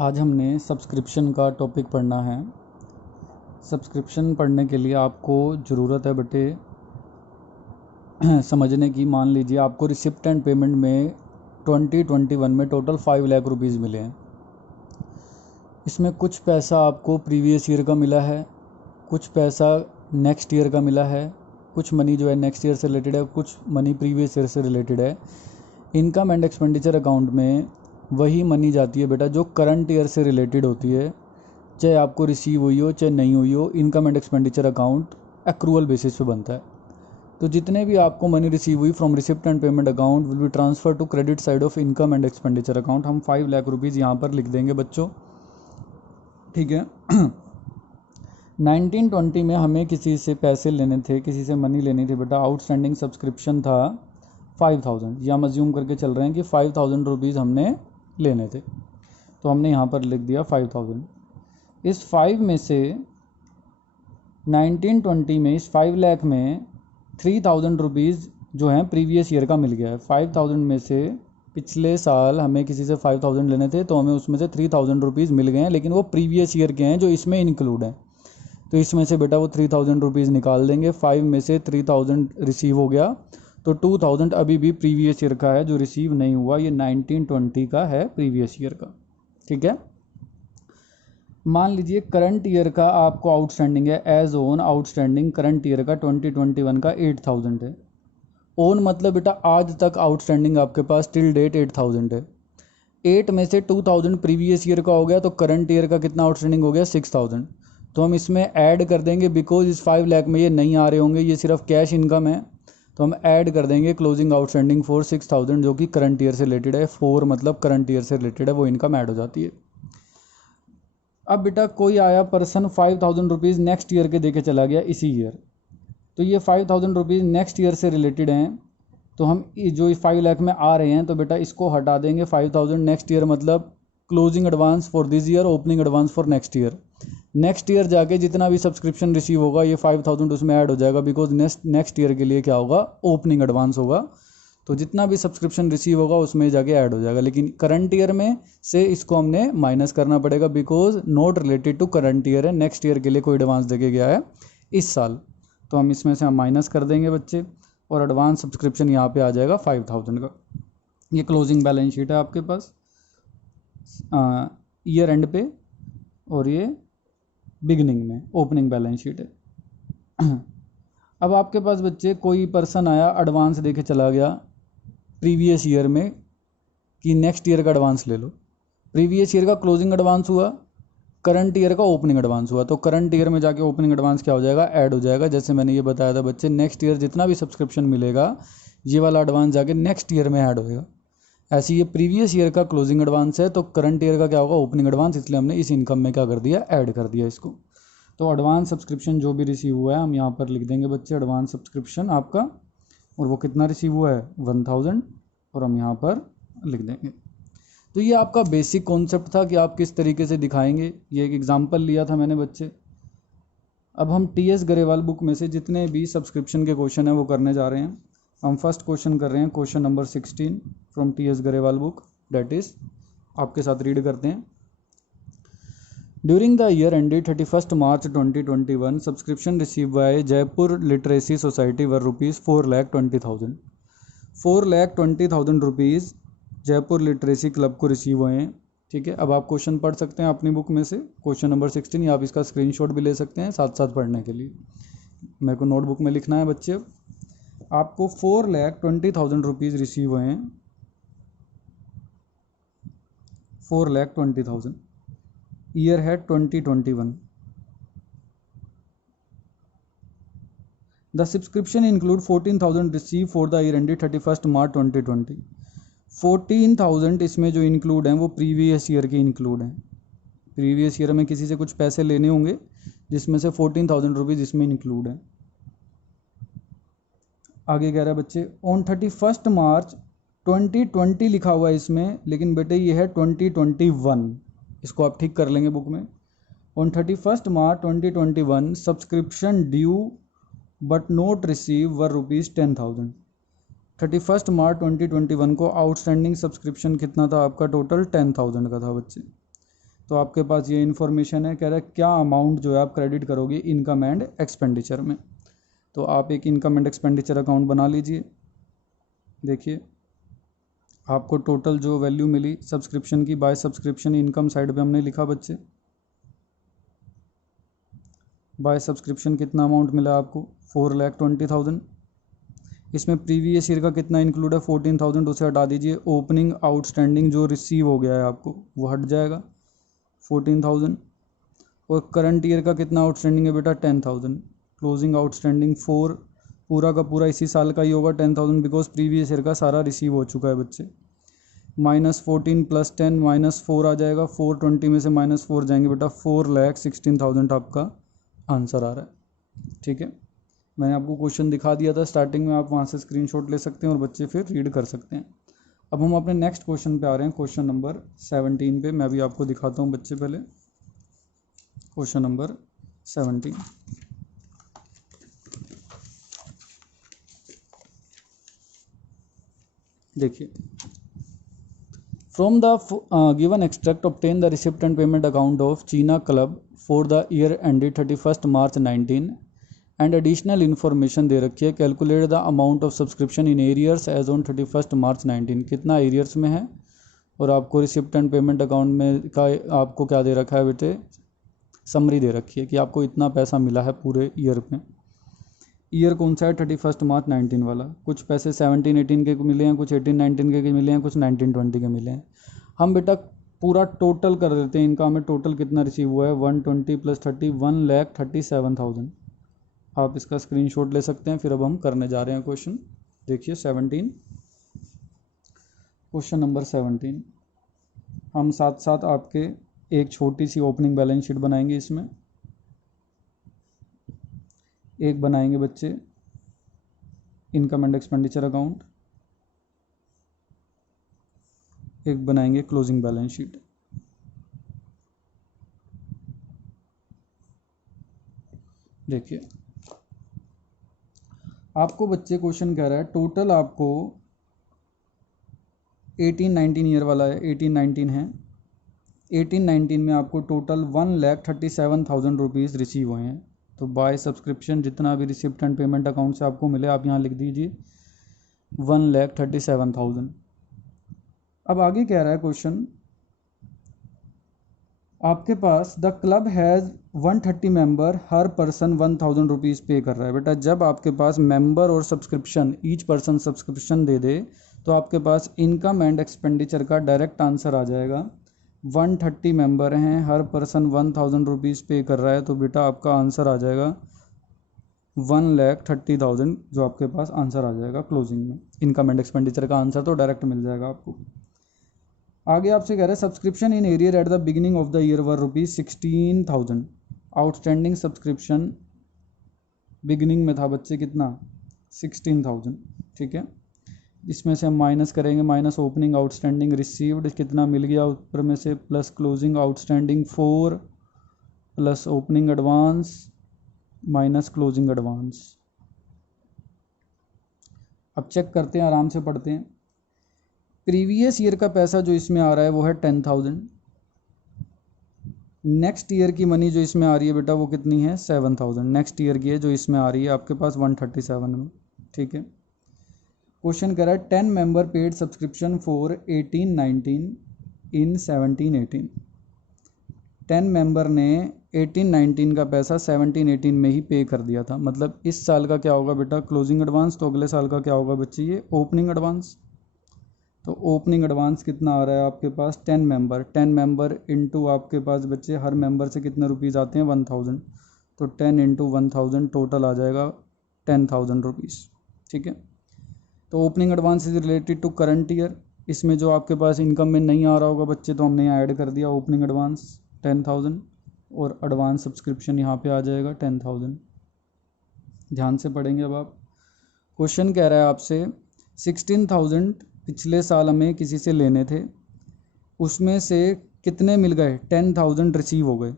आज हमने सब्सक्रिप्शन का टॉपिक पढ़ना है। सब्सक्रिप्शन पढ़ने के लिए आपको ज़रूरत है बेटे समझने की। मान लीजिए आपको रिसिप्ट एंड पेमेंट में 2021 में टोटल 5 लाख रुपीज़ मिले हैं। इसमें कुछ पैसा आपको प्रीवियस ईयर का मिला है, कुछ पैसा नेक्स्ट ईयर का मिला है, कुछ मनी जो है नेक्स्ट ईयर से रिलेटेड है, कुछ मनी प्रीवियस ईयर से रिलेटेड है। इनकम एंड एक्सपेंडिचर अकाउंट में वही मनी जाती है बेटा जो करंट ईयर से रिलेटेड होती है, चाहे आपको रिसीव हुई हो चाहे नहीं हुई हो। Income and expenditure account accrual basis पे बनता है। तो जितने भी आपको मनी रिसीव हुई from receipt and payment account will be transfer to credit side of income and expenditure account. हम 5 लाख रुपीज़ यहाँ पर लिख देंगे बच्चों, ठीक है। 1920 में हमें किसी से पैसे लेने थे, किसी से मनी लेनी थी बेटा। आउटस्टैंडिंग सब्सक्रिप्शन था 5000, या हम अज्यूम करके चल रहे हैं कि 5000 रुपीज़ हमने लेने थे, तो हमने यहाँ पर लिख दिया 5000। इस 5 में से 1920 में इस 5 लाख में 3000 रुपीज़ जो हैं प्रीवियस ईयर का मिल गया है। 5000 में से पिछले साल हमें किसी से 5000 लेने थे, तो हमें उसमें से 3000 रुपीज़ मिल गए हैं, लेकिन वो प्रीवियस ईयर के हैं जो इसमें इंक्लूड हैं। तो इसमें से बेटा वो 3000 रुपीज़ निकाल देंगे। 5 में से 3000 रिसीव हो गया, तो 2000 अभी भी प्रीवियस ईयर का है जो रिसीव नहीं हुआ। ये 1920 का है प्रीवियस ईयर का, ठीक है। मान लीजिए करंट ईयर का आपको आउटस्टैंडिंग है, as on outstanding current year का 2021 का 8000 है। ओन मतलब बेटा आज तक आउटस्टैंडिंग आपके पास टिल डेट 8000 है। 8 में से 2000 प्रीवियस ईयर का हो गया, तो करंट ईयर का कितना आउटस्टैंडिंग हो गया 6000। तो हम इसमें ऐड कर देंगे, बिकॉज इस 5 लाख में ये नहीं आ रहे होंगे, ये सिर्फ कैश इनकम है, तो हम ऐड कर देंगे क्लोजिंग आउटस्टैंडिंग फॉर 6000 जो कि करंट ईयर से रिलेटेड है। 4 मतलब करंट ईयर से रिलेटेड है, वो इनकम ऐड हो जाती है। अब बेटा कोई आया पर्सन 5000 रुपीज़ नेक्स्ट ईयर के देके चला गया इसी ईयर, तो ये 5000 रुपीज़ नेक्स्ट ईयर से रिलेटेड हैं, तो हम जो इस 5 लाख में आ रहे हैं तो बेटा इसको हटा देंगे। 5000 नेक्स्ट ईयर मतलब closing advance for this year, opening advance for next year. Next year जाके जितना भी सब्सक्रिप्शन रिसीव होगा ये 5000 उसमें ऐड हो जाएगा, बिकॉज नेक्स्ट ईयर के लिए क्या होगा, ओपनिंग एडवांस होगा। तो जितना भी सब्सक्रिप्शन रिसीव होगा उसमें जाके ऐड हो जाएगा, लेकिन करंट ईयर में से इसको हमने माइनस करना पड़ेगा, because not related to current year है। नेक्स्ट ईयर के लिए कोई एडवांस देके गया है इस साल, तो हम इसमें से हम माइनस कर देंगे बच्चे, और एडवांस सब्सक्रिप्शन यहाँ पे आ जाएगा 5000 का। ये क्लोजिंग बैलेंस शीट है आपके पास ईयर एंड पे, और ये बिगनिंग में ओपनिंग बैलेंस शीट है। अब आपके पास बच्चे कोई पर्सन आया एडवांस देके चला गया प्रीवियस ईयर में कि नेक्स्ट ईयर का एडवांस ले लो। प्रीवियस ईयर का क्लोजिंग एडवांस हुआ, करंट ईयर का ओपनिंग एडवांस हुआ, तो करंट ईयर में जाके ओपनिंग एडवांस क्या हो जाएगा, ऐड हो जाएगा। जैसे मैंने ये बताया था बच्चे, नेक्स्ट ईयर जितना भी सब्सक्रिप्शन मिलेगा ये वाला एडवांस जाके नेक्स्ट ईयर में ऐड होएगा। ऐसे ये प्रीवियस ईयर का क्लोजिंग एडवांस है, तो करंट ईयर का क्या होगा, ओपनिंग एडवांस, इसलिए हमने इस इनकम में क्या कर दिया, ऐड कर दिया इसको। तो एडवांस सब्सक्रिप्शन जो भी रिसीव हुआ है हम यहाँ पर लिख देंगे बच्चे, एडवांस सब्सक्रिप्शन आपका, और वो कितना रिसीव हुआ है 1000, और हम यहाँ पर लिख देंगे। तो ये आपका बेसिक कॉन्सेप्ट था कि आप किस तरीके से दिखाएंगे। ये एक एग्जांपल लिया था मैंने बच्चे। अब हम टीएस गरेवाल बुक में से जितने भी सब्सक्रिप्शन के क्वेश्चन हैं वो करने जा रहे हैं। हम फर्स्ट क्वेश्चन कर रहे हैं, question number 16 from TS Grewal book, date is, आपके साथ रीड करते हैं। During the year ended 31st March 2021, subscription received by Jaipur Literacy Society were rupees 4,20,000. 4,20,000 rupees Jaipur literacy club को रिसीव हुए हैं, ठीक है। अब आप क्वेश्चन पढ़ सकते हैं अपनी बुक में से, क्वेश्चन नंबर 16, या आप इसका स्क्रीनशॉट भी ले सकते हैं साथ साथ पढ़ने के लिए। मेरे को नोटबुक में लिखना है बच्चे। आपको 4,20,000 रुपीज़ रिसीव हुए हैं, 4,20,000। ईयर है 2021। The subscription include 14,000 receive for the year ended 31st मार्च 2020। 14,000 इसमें जो इंक्लूड हैं वो प्रीवियस ईयर के इंक्लूड हैं। प्रीवियस ईयर में किसी से कुछ पैसे लेने होंगे जिसमें से 14,000 रुपीज़ इसमें इंक्लूड हैं। आगे कह रहा है बच्चे, ऑन 31st मार्च 2020 लिखा हुआ है इसमें, लेकिन बेटे ये है 2021, इसको आप ठीक कर लेंगे बुक में। On 31st March 2021 subscription due but note receive were rupees 10,000। 31st मार्च 2021 को आउटस्टैंडिंग सब्सक्रिप्शन कितना था आपका, टोटल 10,000 का था बच्चे। तो आपके पास ये इन्फॉर्मेशन है। कह रहा है क्या अमाउंट जो है आप क्रेडिट करोगे इनकम एंड एक्सपेंडिचर में। तो आप एक इनकम एंड एक्सपेंडिचर अकाउंट बना लीजिए। देखिए आपको टोटल जो वैल्यू मिली सब्सक्रिप्शन की, बाय सब्सक्रिप्शन इनकम साइड पे हमने लिखा बच्चे, बाय सब्सक्रिप्शन कितना अमाउंट मिला आपको 4,20,000। इसमें प्रीवियस ईयर का कितना इंक्लूड है 14,000, उसे हटा दीजिए। ओपनिंग आउटस्टैंडिंग जो रिसीव हो गया है आपको वो हट जाएगा 14,000। और करंट ईयर का कितना आउटस्टैंडिंग है बेटा 10,000। क्लोजिंग आउटस्टैंडिंग 4 पूरा का पूरा इसी साल का ही होगा 10,000 बिकॉज प्रीवियस ईयर का सारा रिसीव हो चुका है बच्चे। -14 + 10 -4 आ जाएगा। 420 में से -4 जाएंगे बेटा 4,16,000 आपका आंसर आ रहा है। ठीक है, मैंने आपको क्वेश्चन दिखा दिया था स्टार्टिंग में, आप वहाँ से स्क्रीनशॉट ले सकते हैं और बच्चे फिर रीड कर सकते हैं। अब हम अपने नेक्स्ट क्वेश्चन पे आ रहे हैं, क्वेश्चन नंबर 17 पे। मैं भी आपको दिखाता हूँ बच्चे पहले क्वेश्चन नंबर 17। देखिए, from the given extract obtain the receipt and payment account of Cheena club for the year ended 31 March 19 and additional information दे रखी है। Calculate the amount of subscription in arrears as on 31 March 19। कितना arrears में है और आपको receipt and payment account में का आपको क्या दे रखा है बेटे, समरी दे रखी है कि आपको इतना पैसा मिला है पूरे ईयर में। ईयर कौन सा है 31 मार्च 19 वाला। कुछ पैसे 17-18 के मिले हैं, कुछ 18-19 के मिले हैं, कुछ 19-20 के मिले हैं। हम बेटा पूरा टोटल कर देते हैं इनका, हमें टोटल कितना रिसीव हुआ है 120 + 30 1,37,000। आप इसका स्क्रीनशॉट ले सकते हैं। फिर अब हम करने जा रहे हैं क्वेश्चन। देखिए 17 क्वेश्चन नंबर 17 हम साथ साथ आपके एक छोटी सी ओपनिंग बैलेंस शीट बनाएंगे। इसमें एक बनाएंगे बच्चे इनकम एंड एक्सपेंडिचर अकाउंट, एक बनाएंगे क्लोजिंग बैलेंस शीट। देखिए आपको बच्चे क्वेश्चन कह रहा है टोटल आपको 18-19 ईयर वाला है, 18-19 है। 18-19 में आपको टोटल 1,37,000 रुपीज़ रिसीव हुए हैं। तो बाय सब्सक्रिप्शन जितना भी रिसिप्ट एंड पेमेंट अकाउंट से आपको मिले आप यहाँ लिख दीजिए 1,37,000। अब आगे कह रहा है क्वेश्चन, आपके पास द क्लब हैज़ 130 मेंबर, हर पर्सन 1,000 रुपीज़ पे कर रहा है। बेटा जब आपके पास मेंबर और सब्सक्रिप्शन ईच पर्सन सब्सक्रिप्शन दे दे तो आपके पास इनकम एंड एक्सपेंडिचर का डायरेक्ट आंसर आ जाएगा। 130 मेंबर हैं, हर पर्सन 1,000 रुपीज़ पे कर रहा है, तो बेटा आपका आंसर आ जाएगा 1,30,000 जो आपके पास आंसर आ जाएगा क्लोजिंग में। इनकम एंड एक्सपेंडिचर का आंसर तो डायरेक्ट मिल जाएगा आपको। आगे आपसे कह रहा है subscription in arrear at the beginning of the year were ₹16,000। Outstanding subscription beginning में था बच्चे कितना 16,000। ठीक है, इसमें से हम माइनस करेंगे, माइनस ओपनिंग आउटस्टैंडिंग रिसीव्ड कितना मिल गया ऊपर में से, plus closing outstanding 4 plus opening advance minus closing advance. अब चेक करते हैं, आराम से पढ़ते हैं। प्रीवियस ईयर का पैसा जो इसमें आ रहा है वो है 10,000। नेक्स्ट ईयर की मनी जो इसमें आ रही है बेटा वो कितनी है 7,000। नेक्स्ट ईयर की है जो इसमें आ रही है आपके पास 137 में। ठीक है, क्वेश्चन कह रहा है 10 member paid subscription for 18-19 in 17-18। 10 member ने 18-19 का पैसा 17-18 में ही पे कर दिया था। मतलब इस साल का क्या होगा बेटा क्लोजिंग एडवांस, तो अगले साल का क्या होगा बच्चे ये ओपनिंग एडवांस। तो ओपनिंग एडवांस कितना आ रहा है आपके पास 10 मेंबर इंटू आपके पास बच्चे हर मेंबर से कितने रुपीज़ आते हैं 1,000। तो 10 × 1,000 टोटल आ जाएगा 10,000 रुपीज़। ठीक है, तो opening advance is related to current year. इसमें जो आपके पास इनकम में नहीं आ रहा होगा बच्चे तो हमने यहाँ ऐड कर दिया ओपनिंग एडवांस 10,000 और एडवांस सब्सक्रिप्शन यहाँ पे आ जाएगा 10,000। ध्यान से पढ़ेंगे। अब आप क्वेश्चन कह रहा है आपसे 16,000 पिछले साल हमें किसी से लेने थे, उसमें से कितने मिल गए 10,000 रिसीव हो गए।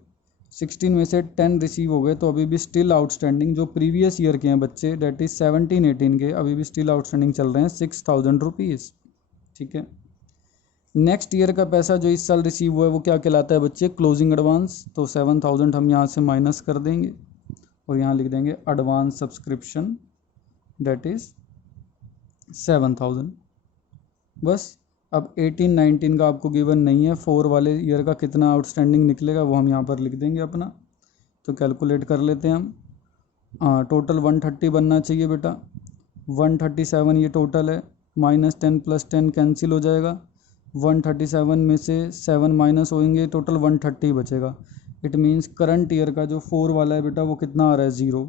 16 में से 10 रिसीव हो गए तो अभी भी स्टिल आउटस्टैंडिंग जो प्रीवियस ईयर के हैं बच्चे डेट इज़ 17-18 के अभी भी स्टिल आउटस्टैंडिंग चल रहे हैं 6,000 रुपीज़। ठीक है, नेक्स्ट ईयर का पैसा जो इस साल रिसीव हुआ है वो क्या कहलाता है बच्चे, क्लोजिंग एडवांस। तो 7,000 हम यहाँ से माइनस कर देंगे और यहाँ लिख देंगे एडवांस सब्सक्रिप्शन, डेट इज़ 7,000। बस अब 18-19 का आपको गिवन नहीं है, 4 वाले ईयर का कितना आउटस्टैंडिंग निकलेगा वो हम यहाँ पर लिख देंगे अपना। तो कैलकुलेट कर लेते हैं हम। टोटल 130 बनना चाहिए बेटा, 137 ये टोटल है, -10 + 10 कैंसिल हो जाएगा, 137 में से 7 माइनस होंगे, टोटल 130 बचेगा। इट मीन्स करंट ईयर का जो 4 वाला है बेटा वो कितना आ रहा है, 0।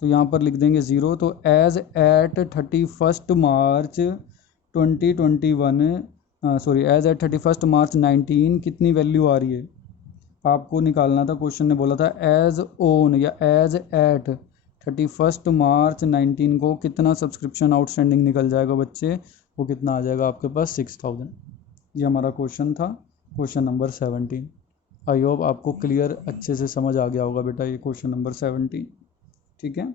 तो यहाँ पर लिख देंगे 0। तो एज एट 31 मार्च 2021 सॉरी एज एट 31 मार्च 19 कितनी वैल्यू आ रही है आपको निकालना था। क्वेश्चन ने बोला था एज ऑन या एज एट 31 मार्च 19 को कितना सब्सक्रिप्शन आउटस्टैंडिंग निकल जाएगा बच्चे, वो कितना आ जाएगा आपके पास, 6,000। ये हमारा क्वेश्चन था, क्वेश्चन नंबर 17। आई होप आपको क्लियर अच्छे से समझ आ गया होगा बेटा ये क्वेश्चन नंबर 17, ठीक है।